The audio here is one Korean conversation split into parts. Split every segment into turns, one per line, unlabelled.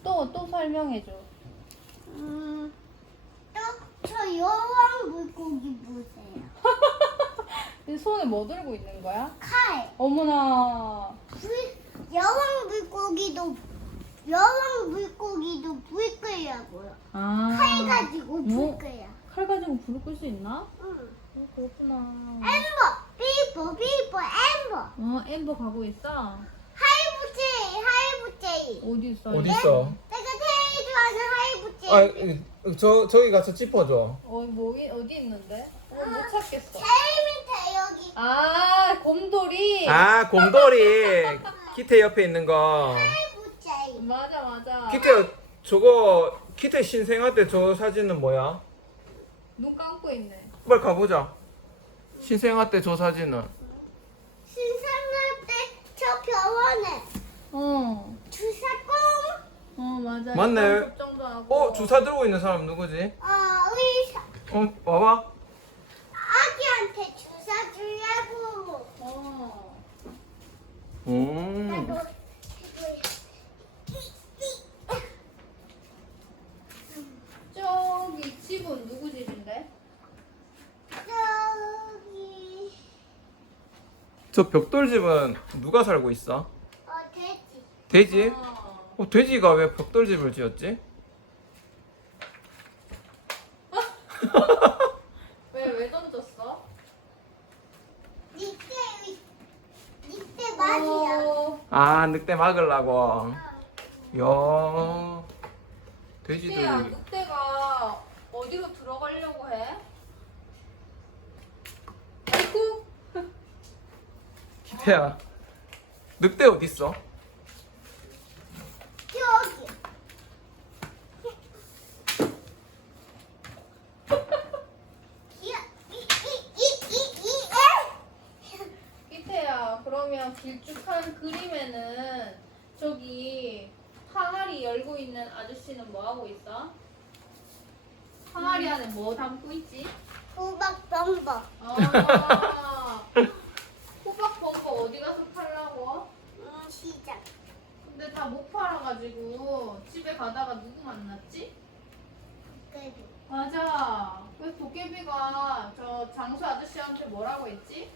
또 설명해줘.
저 여왕 물고기 보세요.
이 손에 뭐 들고 있는 거야?
칼.
어머나.
여왕 물고기도 불 끄려고요.
아.
칼 가지고 불
뭐?
끄요.
칼 가지고 불을 끌 수 있나?
응.
그렇구나.
엠버, 비버, 엠버.
엠버 가고 있어?
하이브제이.
어디 있어?
어디 있어?
내가 제일 좋아하는 하이브제이.
저기 가서 짚어줘.
어디 있는데? 못 찾겠어.
제일 밑에 여기.
아, 곰돌이.
아, 곰돌이. 키테 옆에 있는 거.
하이브제이.
맞아.
키테 저거 키테 신생아 때 저 사진은 뭐야?
눈 감고 있네.
빨리 가보자. 신생아 때 저 사진은.
신생아 때 저 병원에 주사
맞아.
맞네.
입원 걱정도 하고.
주사 들고 있는 사람 누구지?
의사
봐봐.
아기한테 주사 주려고. 나도
저기 집은 누구 집인데?
저기
저 벽돌집은 누가 살고 있어?
돼지.
돼지? 돼지가 왜 벽돌집을 지었지?
왜 던졌어?
늑대 말이야.
아, 늑대 막으려고. 야, 돼지들.
늑대가 어디로 들어가려고 해? 아이고.
키테야, 늑대 어디 있어?
저기.
이태야, 그러면 길쭉한 그림에는 저기 항아리 열고 있는 아저씨는 뭐 하고 있어? 항아리 안에 뭐 담고 있지?
호박 범벅.
호박 범벅 어디 가서 팔라고?
시작.
근데 다 못 팔아가지고 집에 가다가 누구 만났지?
그리고
맞아. 그 도깨비가 저 장수 아저씨한테 뭐라고 했지?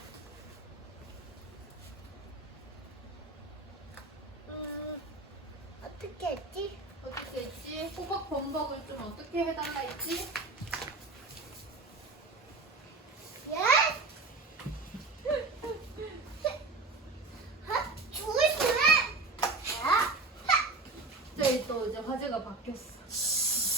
어떻게 했지?
어떻게 했지? 호박 범벅을 좀 어떻게 해달라 했지?
예? 조심해.
갑자기 또 이제 화제가 바뀌었어.